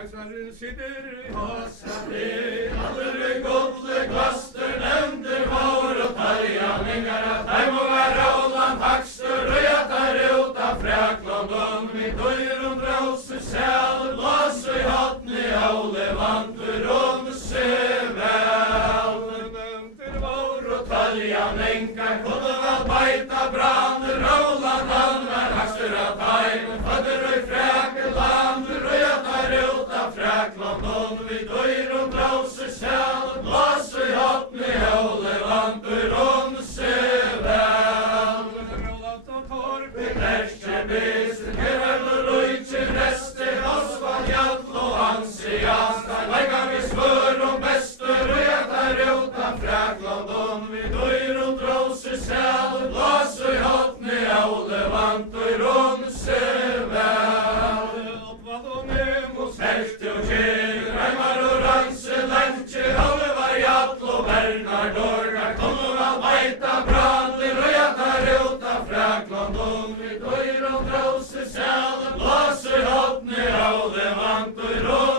Kaisaren sitter i haset, Alle godle glaster nevnder vår og taljaningar at heim og er Roland Hakstur og jeg tar ut av Frakland om vi døyer og drauser sæl blås og i hattni av levantur og musevel nevnder vår og taljaningar kunne vel beita brann Roland han var Hakstur at heim fødder og i Frakelandur og jeg tar ut av Frakland om vi døyer og drauser sæl blås og i hattni av levantur og musevel Roland og Torp Nerste besen, herren og rujtje reste, Osvald Jall og Hansi Jastar, leika vi svør og bestur, og jeg tar ut av Frakland om vi døyer og dråser sæl, blås og i hattni av levantur og musevel. Oppvald og Nemos Herste og Kjell, Reimar og Ranse, Lentje, Halvar Jall og Bernhard Orgar, kommer vel beita brander, og jeg tar ut av Frakland om vi døyer og dråser sæl, blås og i hattni av levantur og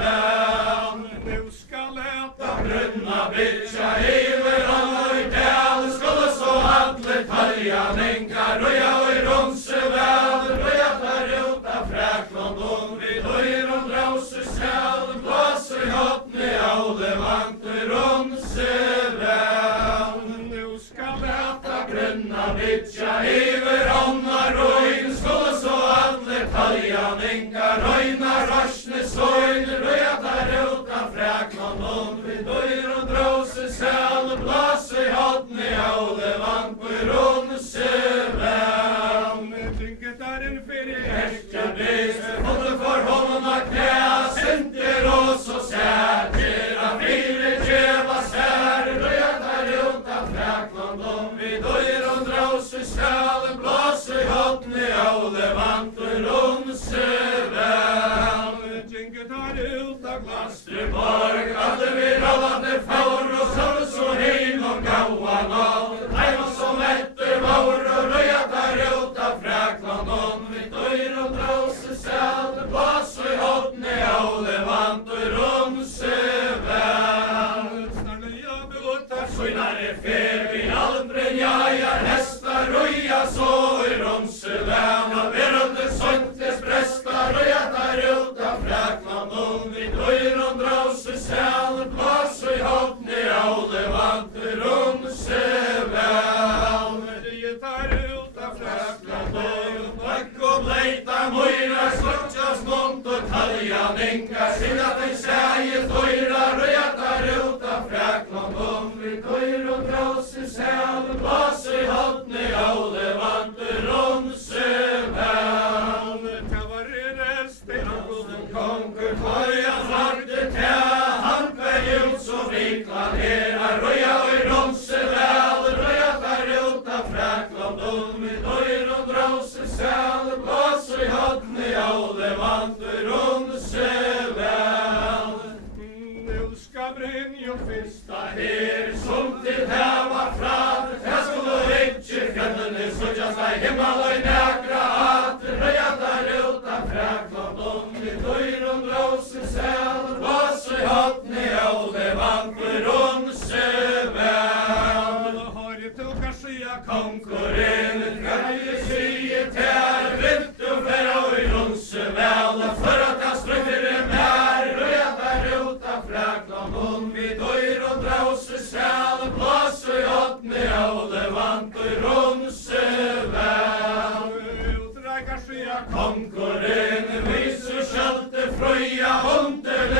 musevel. Nu skal leta Brunna bitja iver og i dal, skulle så alle taljaningar, og jeg i Ronsevel, og jeg tar ut av Frakland om vi døyer og dråser sæl, blås og i hattni av levantur og musevel. Nu skal leta Brunna bitja iver annar røyn, skulle så alle taljaningar, røynar rarsne søyner, og jeg tar ut av Frakland om vi døyer og dråser sæl, blås og i hattni av levantur og musevel. Tynket er en ferie Herste bese, både for hånden og knæ, sinter og så sæter, av fire djeva sær, og jeg tar ut av Frakland om vi døyer og dråser sæl, blås og i hattni av levantur og musevel. Tynket er ut av glass Astruborg, alle vi rollande faur og sånne så hin og gauan av, heim og som etter vaur og røya tar ut av Frakland om vi døyer og dråser sæl, blås og i hattni av levantur og musevel. Snarlige båtar Søgnare fer vi aldri jajar hestar, røya så i Ronsevel, og verande søntes prestar, og jeg tar ut av Frakland om vi døyer og dråser sæl, blås og i hattni av levantur og musevel. Jeg tar ut av Frakland om bakk og bleita moira, slutjas mont og taljaningar, sinna til sæje døyrar, og jeg tar ut av Frakland om vi døyer og dråser sæl, blås og i hattni av levantur og musevel. Konkur tøyan flagde tæ, han kvei ut så viklan hera, røya og i Ronsevel, røya tar ut av Frakland om vi døyer og dråser sæl, blås og i hattni av levantur og musevel. Nu skal Brynjo Fyrsta her som til heva frat, her skulle ikkje fjellene suttjas av himmel og i nekra at, røya tar ut av Frakland om vi døyer og dråser sæl, blås og i hattni av levantur og musevel. har jeg til kassia Konkurren greie sige tær, vilt du vera og i Ronsevel, for at jeg strøkker mer, røya tar ut av Frakland om vi døyer og dråser sæl, blås og i hattni av levantur og musevel. Utreik kassia Konkurren viser skjølte frøya, hundele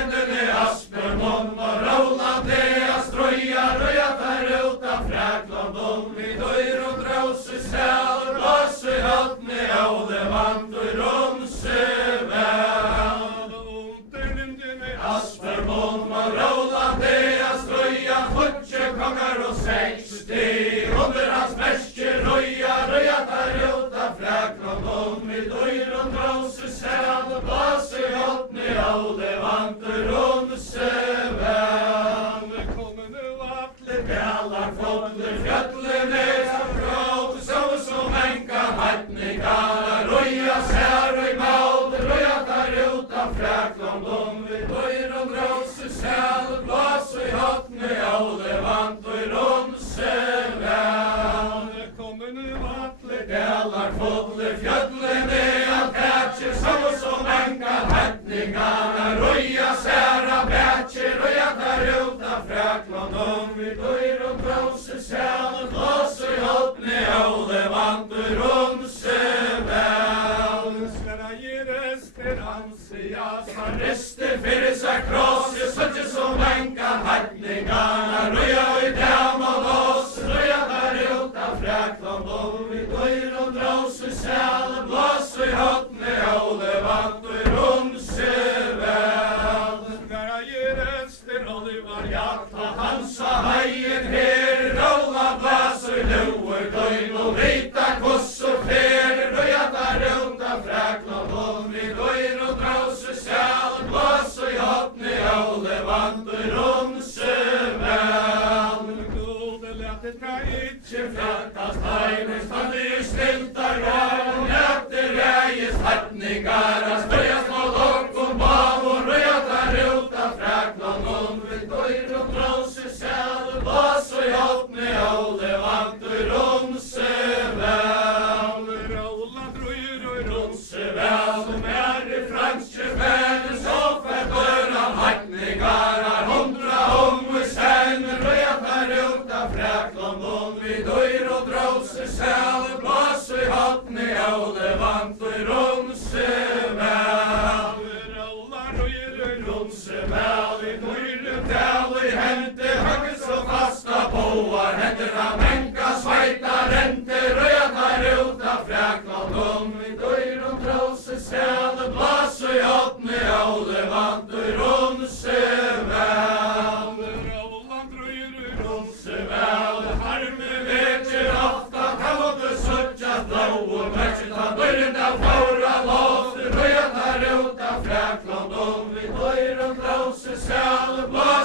Siasta Rister fyrir seg kross, jeg søtter som lenkan heitningarna, røya i dam og lås, røya der ut av Frakland, og vi døyr og drås i sjæl, blås i hotne, og det vant og i rumse vel. Skara Jerester Olivar Jakta hansa heien her, rola blas og loer, døgn og vrita koss og fer, røya der ut av Frakland, og vi døyr og drås i sjæl, blås i hotne, og det vant og i rumse vel. Gulde lette ta Ikke fjattast heimens standi i stiltar og møter reis hettningar a støyast mot okkom bav og røya der ut av Frakland om vi døyr og drås i sjæl blås og hjelpne og det vant og rumse vel. Roland Røyer og Rumse vel som i franske fælen så fært døran hettningar er 100 i sen røya der ut av Frakland om vi døyr og drås i sjæl blås og hjelpne og det vant og rumse vel. Roland Røyer og Rumse vel i døyre tal i hente høgge så fasta påar hendene menka sveita rente røya der ut av Frakland om vi døyr og drås i sjæl blås og hjelpne og det vant og rumse vel. Roland Røyer og Rumse vel, harme veker ofta ta måtte søtja blå og mørkje ta døyren av fåra loft røya der ut av Frakland om vi døyr og drås i sjæl blås